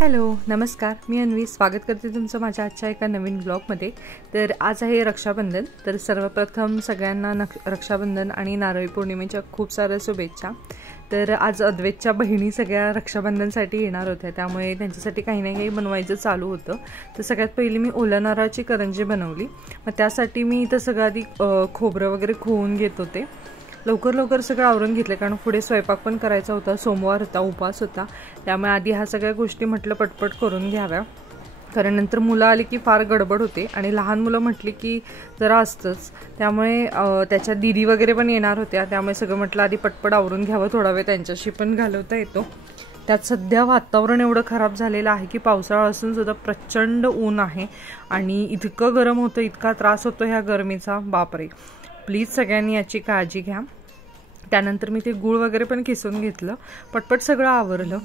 Hello नमस्कार, मी अन्वी स्वागत करते तुमचं माझ्या आजच्या एका नवीन ब्लॉगमध्ये। तर आज आहे रक्षाबंधन। तर सर्वप्रथम सगळ्यांना रक्षाबंधन आणि नारळी पौर्णिमेच्या खूप साऱ्या शुभेच्छा। तर आज अद्वैतच्या बहिणी सगळ्या रक्षाबंधनसाठी येणार होत्या, त्यामुळे त्यांच्यासाठी काही ना काही बनवायचं चालू होतं। तर सगळ्यात पहिली मी ओल्या नारळाची करंजी बनवली। मग त्यासाठी मी इथं सगळं आधी खोबरं वगैरे खोवून घेत होते। लवकर सगळं आवरून घेतलं, कारण पुढे स्वयंपाक पण करायचा होता, सोमवार होता, उपवास होता। त्यामुळे आधी ह्या सगळ्या गोष्टी म्हटलं पटपट करून घ्याव्या, कारण नंतर मुलं आली की फार गडबड होते आणि लहान मुलं म्हटली की जरा असतंच। त्यामुळे त्याच्या दीदी वगैरे पण येणार होत्या, त्यामुळे सगळं म्हटलं आधी पटपट आवरून घ्यावं, थोडा वेळ त्यांच्याशी पण घालवता येतो। त्यात सध्या वातावरण एवढं खराब झालेलं आहे की पावसाळा असून सुद्धा प्रचंड ऊन आहे आणि इतकं गरम होतं, इतका त्रास होतो ह्या गरमीचा, बापरे। प्लीज सगळ्यांनी याची काळजी घ्या। त्यानंतर मी ते गूळ वगैरे पण किसून घेतलं, पटपट सगळं आवरलं।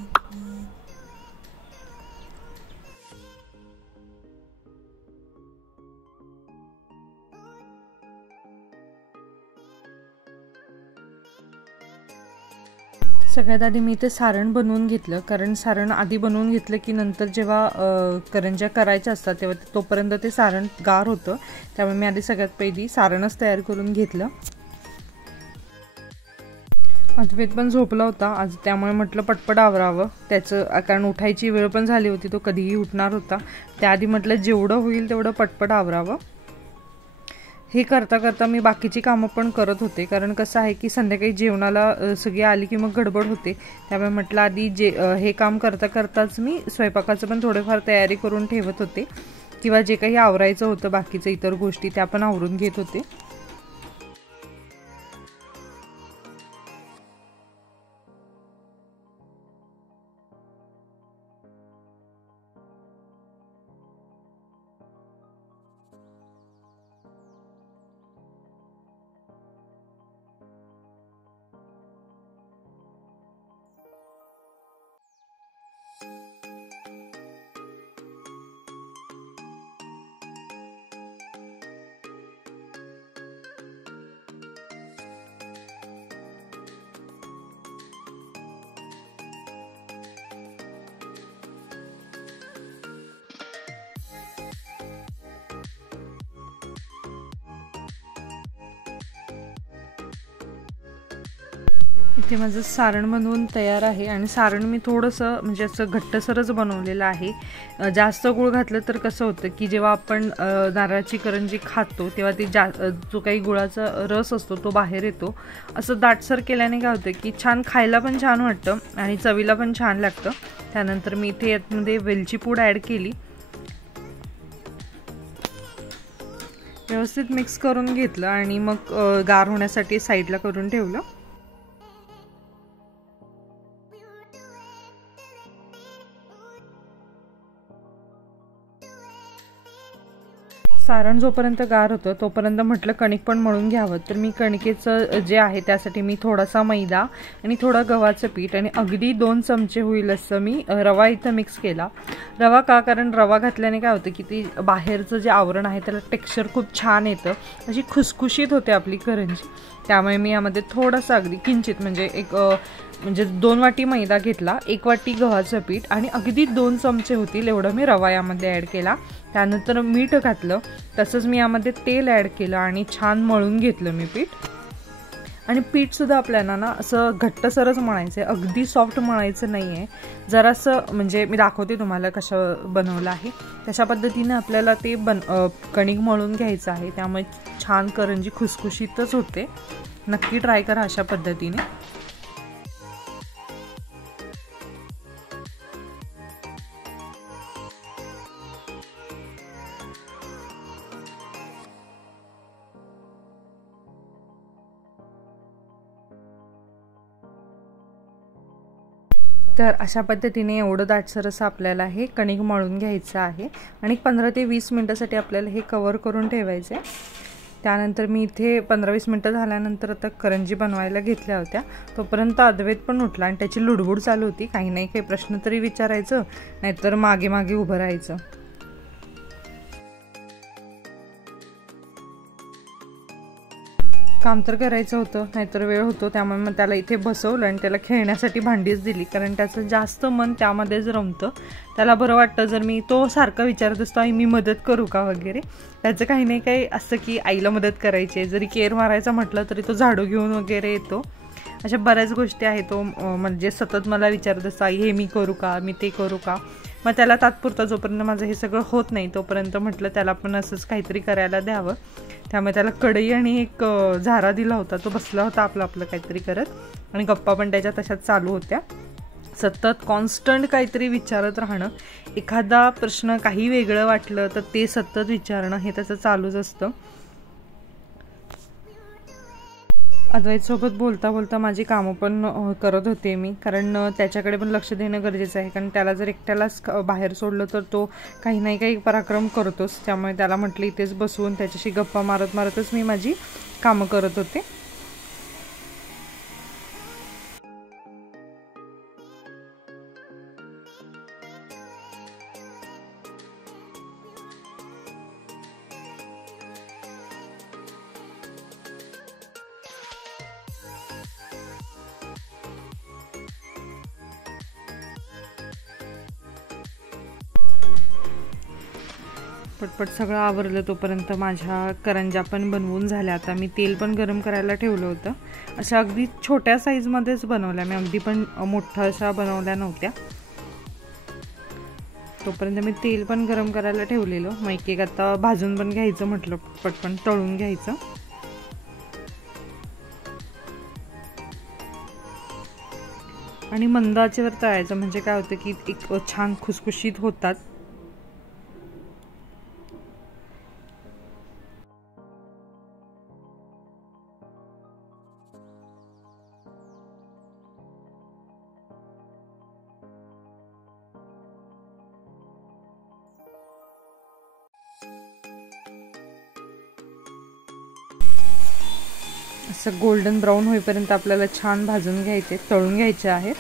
सगळ्यात आधी मी ते सारण बनवून घेतलं, कारण सारण आधी बनवून घेतलं की नंतर जेव्हा करंज्या करायच्या असतात तेव्हा तोपर्यंत ते सारण गार होतं। त्यामुळे मी आधी सगळ्यात पहिली सारणच तयार करून घेतलं। अद्वैत पण झोपला होता आज, त्यामुळे म्हटलं पटपट आवरावं त्याचं, कारण उठायची वेळ पण झाली होती, तो कधीही उठणार होता। त्याआधी म्हटलं जेवढं होईल तेवढं पटपट आवरावं। हे करता करता मी बाकीची कामं पण करत होते, कारण कसं आहे की संध्याकाळी जेवणाला सगळी आली की मग गडबड होते। त्यामुळे म्हटलं आधी हे काम करता करताच मी स्वयंपाकाचं पण थोडंफार तयारी करून ठेवत होते, किंवा जे काही आवरायचं होतं बाकीचं इतर गोष्टी त्या पण आवरून घेत होते। इथे माझं सारण बनवून तयार आहे, आणि सारण मी थोडंसं म्हणजे असं घट्टसरच बनवलेलं आहे। जास्त गूळ घातलं तर कसं होतं की जेव्हा आपण नारळाची करंजी खातो तेव्हा ती जो काही गुळाचा रस असतो तो बाहेर येतो। असं दाटसर केल्याने काय होतं की छान खायला पण छान वाटतं आणि चवीला पण छान लागतं। त्यानंतर मी इथे यामध्ये वेलची पूड ॲड केली, व्यवस्थित मिक्स करून घेतलं आणि मग गार होण्यासाठी साईडला करून ठेवलं। सारण जोपर्यंत गार होतं तोपर्यंत म्हटलं कणिक पण मळून घ्यावं। तर मी कणिकेचं जे आहे त्यासाठी मी थोडासा मैदा आणि थोडा गव्हाचं पीठ आणि अगदी 2 चमचे होईल असं मी रवा इथं मिक्स केला। रवा का, कारण रवा घातल्याने काय होतं की ती बाहेरचं जे आवरण आहे त्याला टेक्स्चर खूप छान येतं, अशी खुसखुशीत होते आपली करंजी। त्यामुळे मी यामध्ये थोडासा अगदी किंचित म्हणजे 2 वाटी मैदा घेतला, 1 वाटी गव्हाचं पीठ आणि अगदी 2 चमचे होतील एवढं मी रवा यामध्ये ॲड केला। त्यानंतर मीठ घातलं, तसंच मी यामध्ये तेल ॲड केलं आणि छान मळून घेतलं मी पीठ। आणि पीठसुद्धा आपल्याला ना असं घट्टसरच मळायचं आहे, अगदी सॉफ्ट मळायचं नाही आहे। जरासं म्हणजे मी दाखवते तुम्हाला कसं बनवलं आहे, तशा पद्धतीने आपल्याला ते कणिक मळून घ्यायचं आहे। त्यामुळे छान करंजी खुसखुशीतच होते, नक्की ट्राय करा अशा पद्धतीने। तर अशा पद्धतीने एवढं दाटसर असं आपल्याला हे कणिक मळून घ्यायचं आहे आणि 15 ते 20 मिनिटासाठी आपल्याला हे कव्हर करून ठेवायचं आहे। त्यानंतर मी इथे 15-20 मिनिटं झाल्यानंतर आता करंजी बनवायला घेतल्या होत्या, तोपर्यंत अद्वैत पण उठला आणि त्याची लुडबुड चालू होती, काही नाही काही प्रश्न तरी विचारायचं, नाहीतर मागे मागे उभं राहायचं। काम तर करायचं होतं, नाहीतर वेळ होतो, त्यामुळे मग त्याला इथे बसवलं आणि त्याला खेळण्यासाठी भांडीच दिली, कारण त्याचं जास्त मन त्यामध्येच रमतं. त्याला बरं वाटतं जर मी, तो सारखा विचारत असतो आई मी मदत करू का वगैरे. त्याचं काही नाही काही असं की आईला मदत करायची आहे, जरी केर मारायचं म्हटलं तरी तो झाडू घेऊन वगैरे येतो. अशा बऱ्याच गोष्टी आहेत. तो म्हणजे सतत मला विचारत असतो आई हे मी करू का, मी ते करू का. मग त्याला तात्पुरता जोपर्यंत माझं हे सगळं होत नाही तोपर्यंत म्हटलं त्याला पण असंच काहीतरी करायला द्यावं. त्यामुळे त्याला कढई आणि एक झारा दिला होता. तो बसला होता आपलं आपलं काहीतरी करत, आणि गप्पा पण त्याच्या तशाच चालू होत्या. सतत कॉन्स्टंट काहीतरी विचारत राहणं, एखादा प्रश्न काही वेगळं वाटलं तर ते सतत विचारणं हे त्याचं चालूच असतं. अद्वैतसोबत बोलता बोलता माझी कामं पण करत होते मी, कारण त्याच्याकडे पण लक्ष देणं गरजेचं आहे. कारण त्याला जर एकट्यालाच बाहेर सोडलं तर तो काही नाही काही पराक्रम करतोच. त्यामुळे त्याला म्हटलं इथेच बसून त्याच्याशी गप्पा मारत मारतच मी माझी कामं करत होते. पटपट सगळं आवरलं तोपर्यंत माझ्या करंज्या पण बनवून झाल्या. आता मी तेल पण गरम करायला ठेवलं होतं. अशा अगदी छोट्या साईजमध्येच बनवल्या मी, अगदी पण मोठ्या अशा बनवल्या नव्हत्या. तोपर्यंत मी तेल पण गरम करायला ठेवलेलं. मग एक एक आता भाजून पण घ्यायचं म्हटलं, पटपट तळून घ्यायचं. आणि मंद आचेवर तळायचं, म्हणजे काय होतं की एक छान खुसखुशीत होतात. असं गोल्डन ब्राऊन होईपर्यंत आपल्याला छान भाजून घ्यायचे, तळून घ्यायचे आहेत.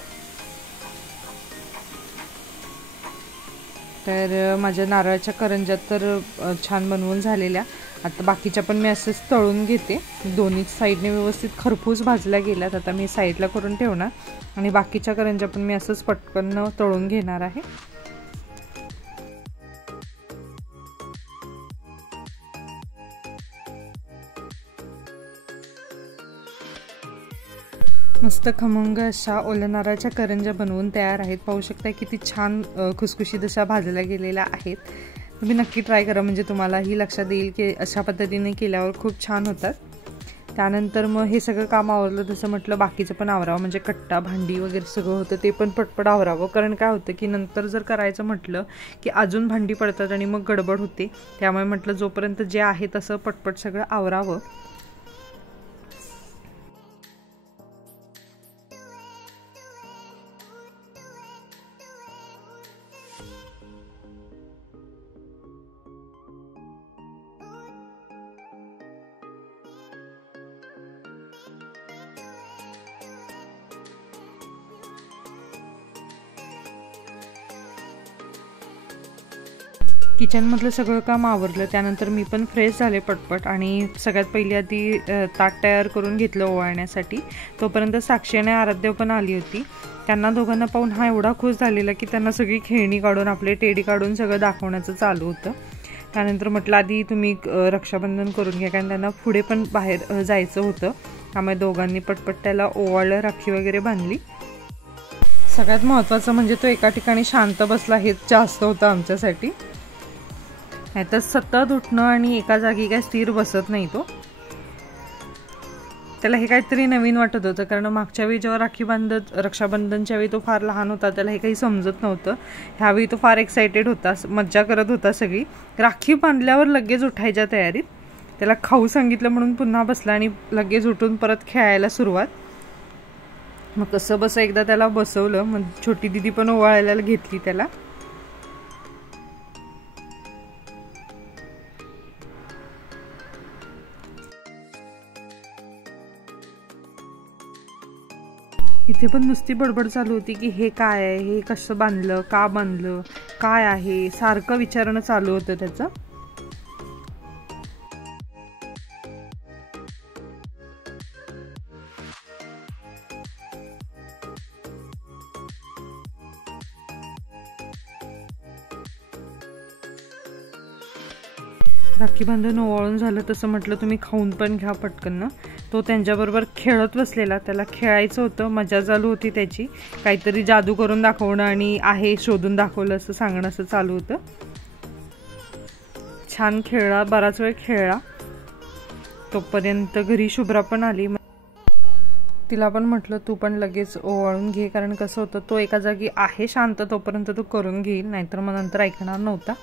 तर माझ्या नारळाच्या करंज्या तर छान बनवून झालेल्या. आता बाकीच्या पण मी असंच तळून घेते. दोन्ही साईडने व्यवस्थित खरपूस भाजल्या गेल्यात. आता मी साईडला करून ठेवणार आणि बाकीच्या करंज्या पण मी असंच पटकन तळून घेणार आहे. मस्त खमंग अशा ओल्या नारळाच्या करंज्या बनवून तयार आहेत. पाहू शकता किती छान खुसखुशीत अशा भाजल्या गेलेल्या आहेत. तुम्ही नक्की ट्राय करा, म्हणजे तुम्हालाही लक्षात येईल की अशा पद्धतीने केल्यावर खूप छान होतात. त्यानंतर मग हे सगळं काम आवरलं, जसं म्हटलं बाकीचं पण आवरावं, म्हणजे कट्टा भांडी वगैरे सगळं होतं ते पण पटपट आवरावं. कारण काय होतं की नंतर जर करायचं म्हटलं की अजून भांडी पडतात आणि मग गडबड होते. त्यामुळे म्हटलं जोपर्यंत जे आहे तसं पटपट सगळं आवरावं. किचनमधलं सगळं काम आवरलं. त्यानंतर मी पण फ्रेश झाले पटपट, आणि सगळ्यात पहिली आधी ताट तयार करून घेतलं ओवाळण्यासाठी. तोपर्यंत साक्षी आणि आराध्य पण आली होती. त्यांना दोघांना पाहून हा एवढा खुश झालेला की त्यांना सगळी खेळणी काढून आपले टेडी काढून सगळं दाखवण्याचं चालू होतं. त्यानंतर म्हटलं आधी तुम्ही रक्षाबंधन करून घ्या, कारण त्यांना पुढे पण बाहेर जायचं होतं. त्यामुळे दोघांनी पटपट त्याला ओवाळलं, राखी वगैरे बांधली. सगळ्यात महत्त्वाचं म्हणजे तो एका ठिकाणी शांत बसला हेच जास्त होतं आमच्यासाठी. नाही तर सतत उठणं आणि एका जागी काय स्थिर बसत नाही तो. त्याला हे काहीतरी नवीन वाटत होतं, कारण मागच्या वेळी जेव्हा राखी बांधत रक्षाबंधनच्या वेळी तो फार लहान होता, त्याला हे काही समजत नव्हतं. ह्यावेळी तो फार एक्सायटेड होता, मज्जा करत होता सगळी. राखी बांधल्यावर लगेच उठायच्या तयारीत. त्याला खाऊ सांगितलं म्हणून पुन्हा बसला आणि लगेच उठून परत खेळायला सुरुवात. मग कसं बसं एकदा त्याला बसवलं. मग छोटी दिदी पण ओवाळायला घेतली त्याला. इथे पण नुसती बडबड चालू होती की हे काय आहे, हे कसं बांधलं, का बांधलं, काय आहे, सारखं विचारणं चालू होतं त्याचं. राखी बांधून ओवाळून झालं तसं म्हटलं तुम्ही खाऊन पण घ्या पटकन ना. तो त्यांच्याबरोबर खेळत बसलेला, त्याला खेळायचं होतं, मजा चालू होती त्याची, काहीतरी जादू करून दाखवणं आणि आहे शोधून दाखवलं असं सांगणं असं चालू होतं. छान खेळला, बराच वेळ खेळला. तोपर्यंत घरी शुभ्रा पण आली. तिला पण म्हटलं तू पण लगेच ओवाळून घे, कारण कसं होतं तो एका जागी आहे शांत तोपर्यंत तो करून घेईल, नाहीतर मग नंतर ऐकणार नव्हता.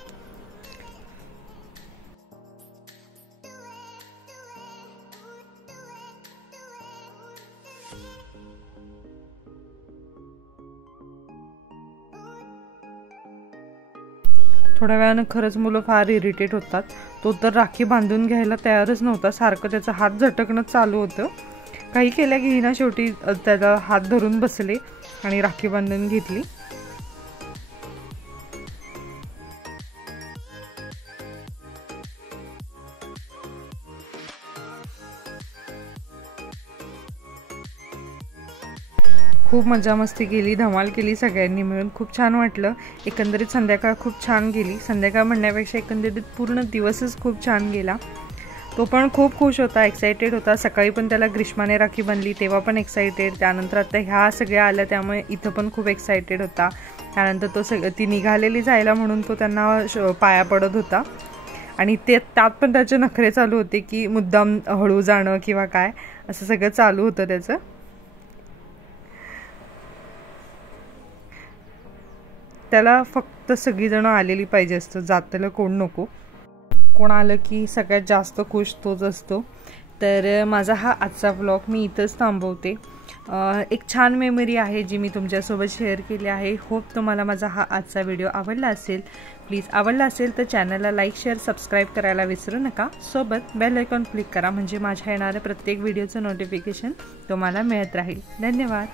थोड्या वेळानं खरंच मुलं फार इरिटेट होतात. तो तर राखी बांधून घ्यायला तयारच नव्हता, सारखं त्याचा हात झटकणं चालू होतं. काही केल्या घेईना, शेवटी त्याचा हात धरून बसले आणि राखी बांधून घेतली. खूप मजा मस्ती केली, धमाल केली सगळ्यांनी मिळून, खूप छान वाटलं. एकंदरीत संध्याकाळ खूप छान गेली. संध्याकाळ म्हणण्यापेक्षा एकंदरीत पूर्ण दिवसच खूप छान गेला. तो पण खूप खुश होता, एक्सायटेड होता. सकाळी पण त्याला ग्रीष्माने राखी बांधली तेव्हा पण एक्सायटेड, त्यानंतर आता ह्या सगळ्या आल्या त्यामुळे इथं पण खूप एक्सायटेड होता. त्यानंतर तो ती निघालेली जायला म्हणून तो त्यांना पाया पडत होता. आणि त्यात पण त्याचे नखरे चालू होते की मुद्दाम हळू जाणं किंवा काय, असं सगळं चालू होतं त्याचं. त्याला फक्त सगळीजणं आलेली पाहिजे असतं, जातेलं कोण नको. कोण आलं की सगळ्यात जास्त खुश तोच असतो. तर माझा हा आजचा व्लॉग मी इथंच थांबवते. एक छान मेमरी आहे जी मी तुमच्यासोबत शेअर केली आहे. होप तुम्हाला माझा हा आजचा व्हिडिओ आवडला असेल. प्लीज आवडला असेल तर चॅनलला लाईक शेअर सबस्क्राईब करायला विसरू नका. सोबत बेल आयकॉन क्लिक करा म्हणजे माझ्या येणाऱ्या प्रत्येक व्हिडिओचं नोटिफिकेशन तुम्हाला मिळत राहील. धन्यवाद.